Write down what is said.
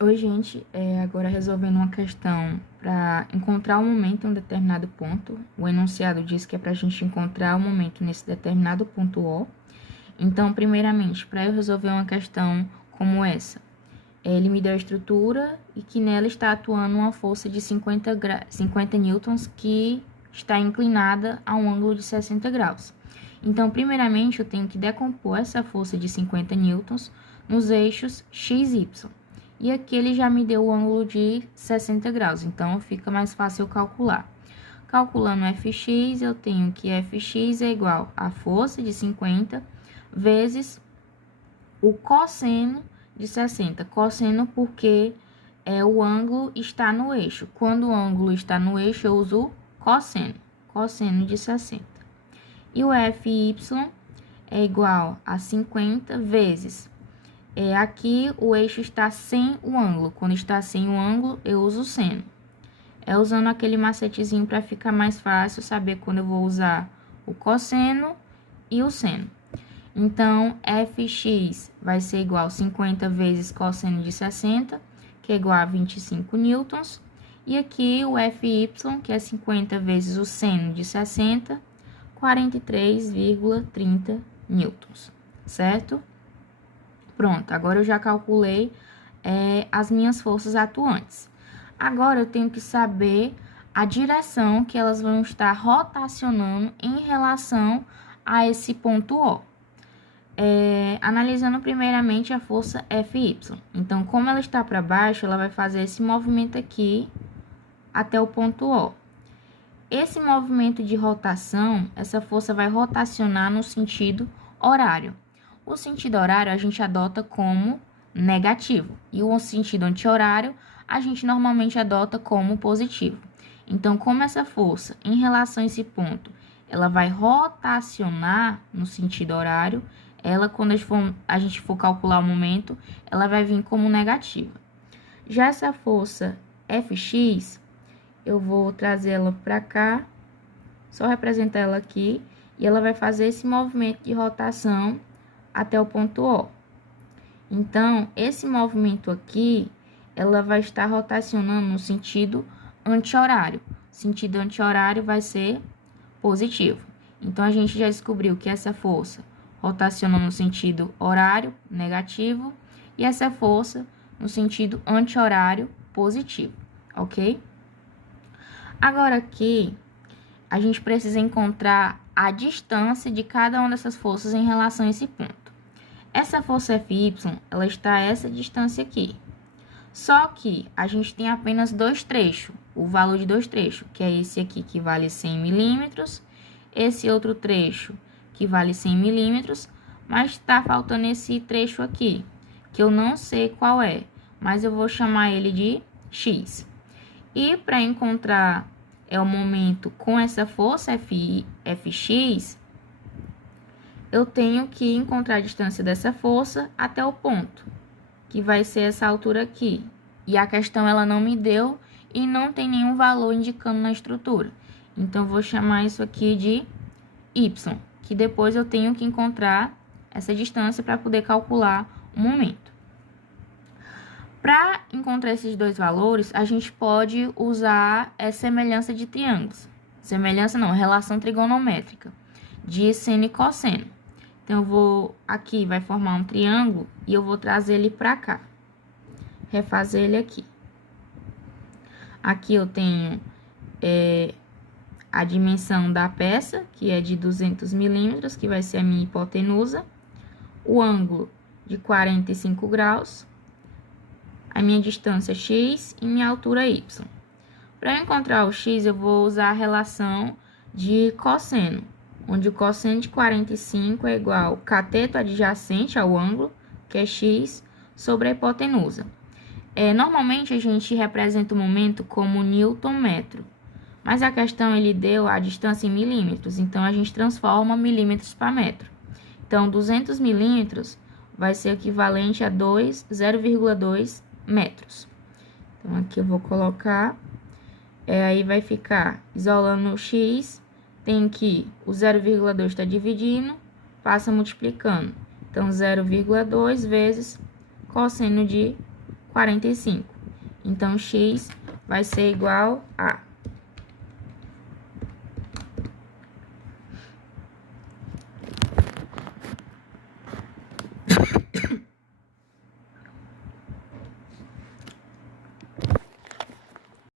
Oi, gente. Agora resolvendo uma questão para encontrar o momento em um determinado ponto. O enunciado diz que é para a gente encontrar o momento nesse determinado ponto O. Então, primeiramente, para eu resolver uma questão como essa, ele me deu a estrutura e que nela está atuando uma força de 50 newtons que está inclinada a um ângulo de 60 graus. Então, primeiramente, eu tenho que decompor essa força de 50 newtons nos eixos x e y. E aqui ele já me deu o ângulo de 60 graus, então fica mais fácil eu calcular. Calculando Fx, eu tenho que Fx é igual a força de 50 vezes o cosseno de 60. Cosseno porque o ângulo está no eixo. Quando o ângulo está no eixo, eu uso cosseno. Cosseno de 60. E o Fy é igual a 50 vezes. Aqui o eixo está sem o ângulo. Quando está sem o ângulo, eu uso o seno. Usando aquele macetezinho para ficar mais fácil saber quando eu vou usar o cosseno e o seno. Então, Fx vai ser igual a 50 vezes cosseno de 60, que é igual a 25 newtons. E aqui o Fy, que é 50 vezes o seno de 60, 43,30 newtons, certo? Pronto, agora eu já calculei as minhas forças atuantes. Agora eu tenho que saber a direção que elas vão estar rotacionando em relação a esse ponto O. Analisando primeiramente a força Fy. Então, como ela está para baixo, ela vai fazer esse movimento aqui até o ponto O. Esse movimento de rotação, essa força vai rotacionar no sentido horário. O sentido horário a gente adota como negativo e o sentido anti-horário a gente normalmente adota como positivo. Então, como essa força em relação a esse ponto, ela vai rotacionar no sentido horário, ela, quando a gente for calcular o momento, ela vai vir como negativa. Já essa força Fx, eu vou trazer ela para cá, só representar ela aqui, e ela vai fazer esse movimento de rotação até o ponto O. Então, esse movimento aqui, ela vai estar rotacionando no sentido anti-horário. Sentido anti-horário vai ser positivo. Então, a gente já descobriu que essa força rotaciona no sentido horário, negativo, e essa força no sentido anti-horário, positivo, ok? Agora aqui, a gente precisa encontrar a distância de cada uma dessas forças em relação a esse ponto. Essa força Fy, ela está a essa distância aqui. Só que a gente tem apenas dois trechos, o valor de dois trechos, que é esse aqui que vale 100 milímetros, esse outro trecho que vale 100 milímetros, mas está faltando esse trecho aqui, que eu não sei qual é, mas eu vou chamar ele de X. E para encontrar o momento com essa força Fx, eu tenho que encontrar a distância dessa força até o ponto, que vai ser essa altura aqui. E a questão ela não me deu e não tem nenhum valor indicando na estrutura. Então, eu vou chamar isso aqui de y, que depois eu tenho que encontrar essa distância para poder calcular o momento. Para encontrar esses dois valores, a gente pode usar semelhança de triângulos. Semelhança não, relação trigonométrica de seno e cosseno. Então, eu vou aqui, vai formar um triângulo e eu vou trazer ele para cá. Refazer ele aqui. Aqui eu tenho a dimensão da peça, que é de 200 milímetros, que vai ser a minha hipotenusa. O ângulo de 45 graus. A minha distância x e minha altura y. Para encontrar o x, eu vou usar a relação de cosseno, onde o cosseno de 45 é igual ao cateto adjacente ao ângulo, que é x, sobre a hipotenusa. Normalmente, a gente representa o momento como newton-metro, mas a questão ele deu a distância em milímetros, então a gente transforma milímetros para metro. Então, 200 milímetros vai ser equivalente a 0,2 metros. Então, aqui eu vou colocar, aí vai ficar isolando o x, tem que o 0,2 está dividindo, passa multiplicando. Então, 0,2 vezes cosseno de 45. Então, x vai ser igual a